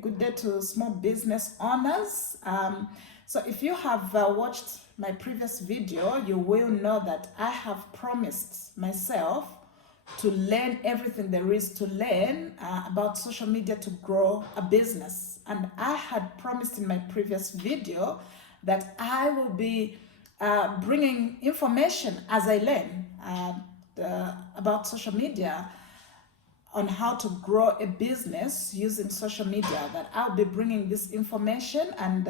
good day to small business owners. So if you have watched my previous video, you will know that I have promised myself to learn everything there is to learn about social media to grow a business. And I had promised in my previous video that I will be bringing information as I learn about social media, on how to grow a business using social media, that I'll be bringing this information, and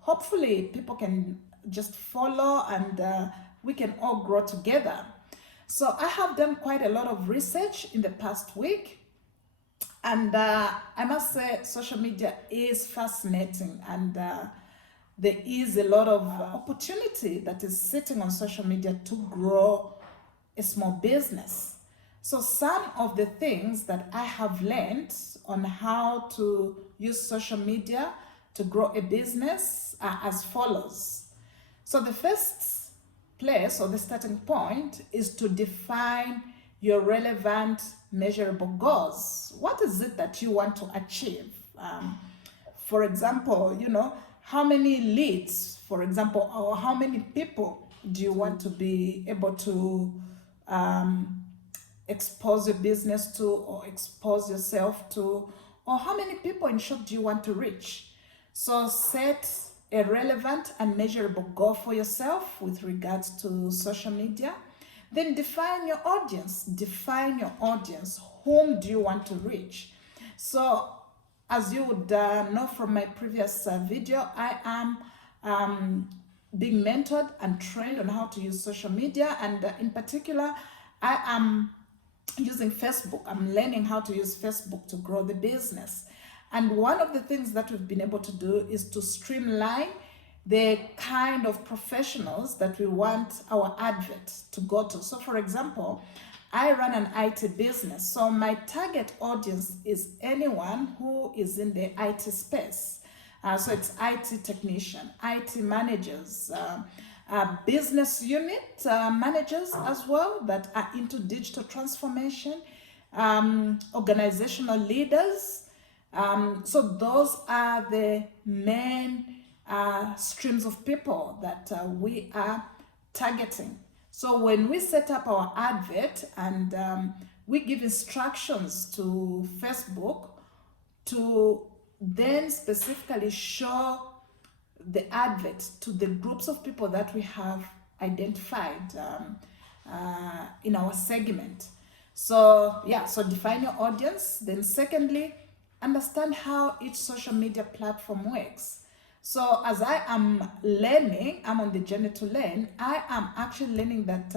hopefully people can just follow, and we can all grow together. So I have done quite a lot of research in the past week, and I must say social media is fascinating, and there is a lot of opportunity that is sitting on social media to grow a small business. So some of the things that I have learned on how to use social media to grow a business are as follows. So the first place, or the starting point, is to define your relevant measurable goals. What is it that you want to achieve? For example, how many leads, for example, or how many people do you want to be able to expose your business to, or expose yourself to, or how many people in short do you want to reach? So set a relevant and measurable goal for yourself with regards to social media. Then define your audience. Define your audience. Whom do you want to reach? So as you would know from my previous video, I am being mentored and trained on how to use social media, and in particular, I am using Facebook. I'm learning how to use Facebook to grow the business. And one of the things that we've been able to do is to streamline the kind of professionals that we want our advert to go to. So for example, I run an IT business. So my target audience is anyone who is in the IT space. So it's IT technician, IT managers, business unit managers as well that are into digital transformation, organizational leaders. So those are the main streams of people that we are targeting. So when we set up our advert, and we give instructions to Facebook to then specifically show the advert to the groups of people that we have identified in our segment. So so define your audience. Then secondly, understand how each social media platform works. So as I am learning, I'm on the journey to learn, I am actually learning that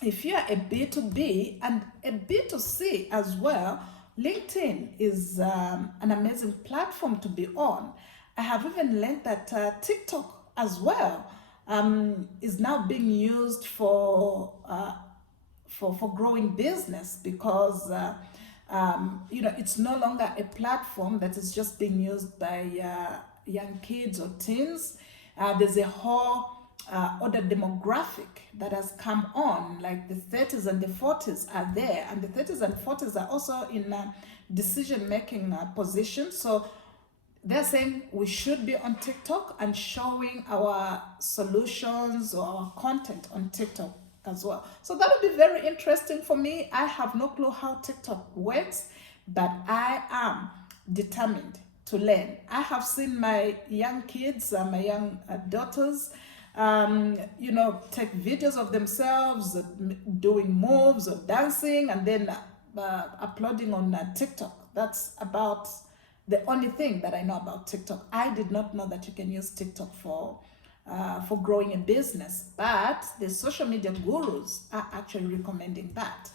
if you are a B2B and a B2C as well, LinkedIn is an amazing platform to be on. I have even learned that TikTok as well is now being used for growing business, because it's no longer a platform that is just being used by young kids or teens. There's a whole other demographic that has come on, like the 30s and the 40s are there, and the 30s and 40s are also in decision-making positions. So they're saying we should be on TikTok and showing our solutions or our content on TikTok as well. So that would be very interesting for me. I have no clue how TikTok works, but I am determined to learn. I have seen my young kids, my young daughters, take videos of themselves doing moves or dancing, and then uploading on TikTok. That's about the only thing that I know about TikTok. I did not know that you can use TikTok for growing a business, but the social media gurus are actually recommending that.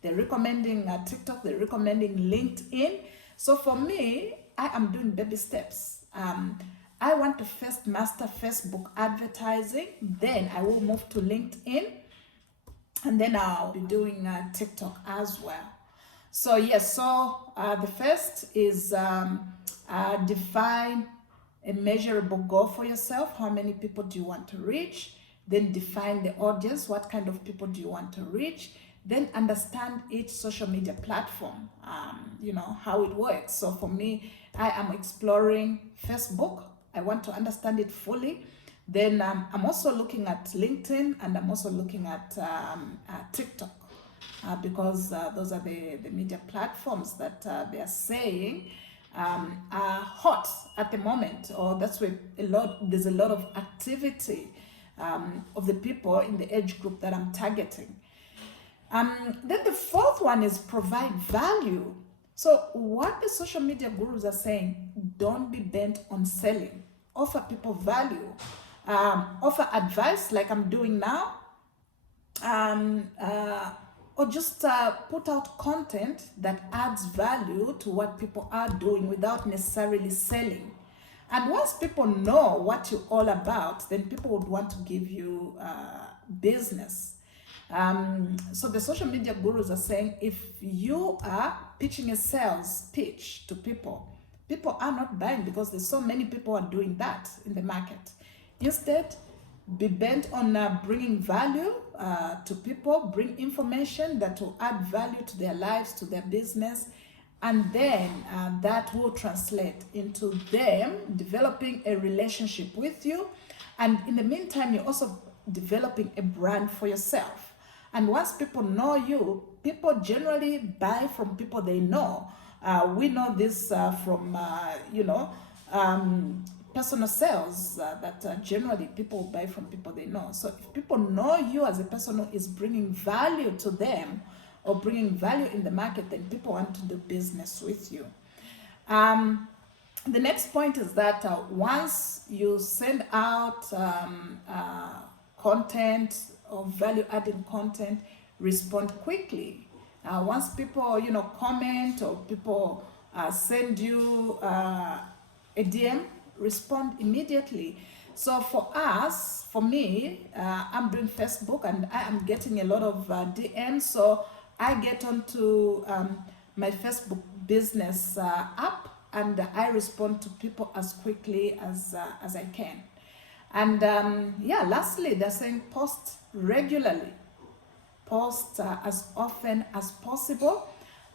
They're recommending TikTok, they're recommending LinkedIn. So for me, I am doing baby steps. I want to first master Facebook advertising, then I will move to LinkedIn, and then I'll be doing TikTok as well. So yes, the first is define a measurable goal for yourself. How many people do you want to reach? Then define the audience. What kind of people do you want to reach? Then understand each social media platform, how it works. So for me, I am exploring Facebook. I want to understand it fully. Then I'm also looking at LinkedIn, and I'm also looking at TikTok, because those are the media platforms that they are saying are hot at the moment, or that's where there's a lot of activity of the people in the age group that I'm targeting. Then the fourth one is provide value. So what the social media gurus are saying, don't be bent on selling. Offer people value. Offer advice like I'm doing now. Or just put out content that adds value to what people are doing without necessarily selling. And once people know what you're all about, then people would want to give you business. So the social media gurus are saying, if you are pitching a sales pitch to people, people are not buying because there's so many people are doing that in the market. Instead, be bent on bringing value to people, bring information that will add value to their lives, to their business, and then that will translate into them developing a relationship with you. And in the meantime, you're also developing a brand for yourself. And once people know you, people generally buy from people they know. We know this from, personal sales, that generally people buy from people they know. So if people know you as a person who is bringing value to them or bringing value in the market, then people want to do business with you. The next point is that once you send out content or value-adding content, respond quickly. Once people, comment, or people send you a DM, respond immediately. So for me, I'm doing Facebook, and I am getting a lot of DMs. So I get onto my Facebook business app, and I respond to people as quickly as I can. And lastly, they're saying post regularly. Post as often as possible.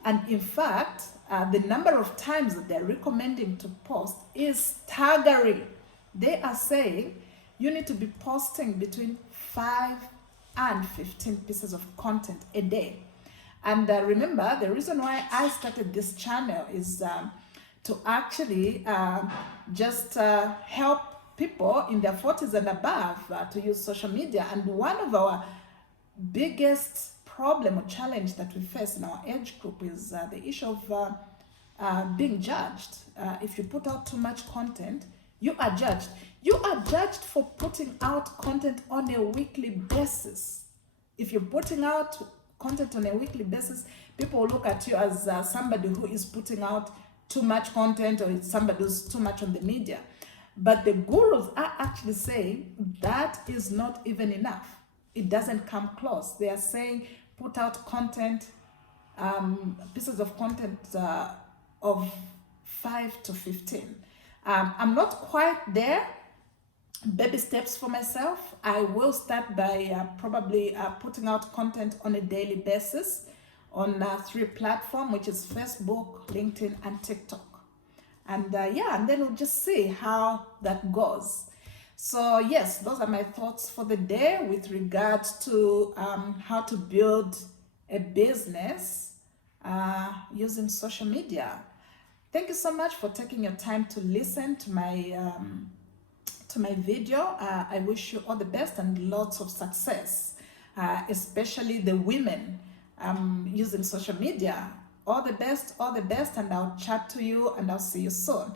And in fact, the number of times that they're recommending to post is staggering. They are saying you need to be posting between 5 and 15 pieces of content a day. And remember, the reason why I started this channel is to actually just help people in their 40s and above to use social media. And one of our biggest problem or challenge that we face in our age group is the issue of being judged. If you put out too much content, you are judged. You are judged for putting out content on a weekly basis. If you're putting out content on a weekly basis, people will look at you as somebody who is putting out too much content, or it's somebody who's too much on the media. But the gurus are actually saying that is not even enough. It doesn't come close. They are saying put out content, pieces of content of 5 to 15. I'm not quite there. Baby steps for myself. I will start by probably putting out content on a daily basis on 3 platforms, which is Facebook, LinkedIn, and TikTok. And and then we'll just see how that goes. So yes, those are my thoughts for the day with regards to how to build a business using social media. Thank you so much for taking your time to listen to my video. I wish you all the best and lots of success, especially the women using social media. All the best, and I'll chat to you, and I'll see you soon.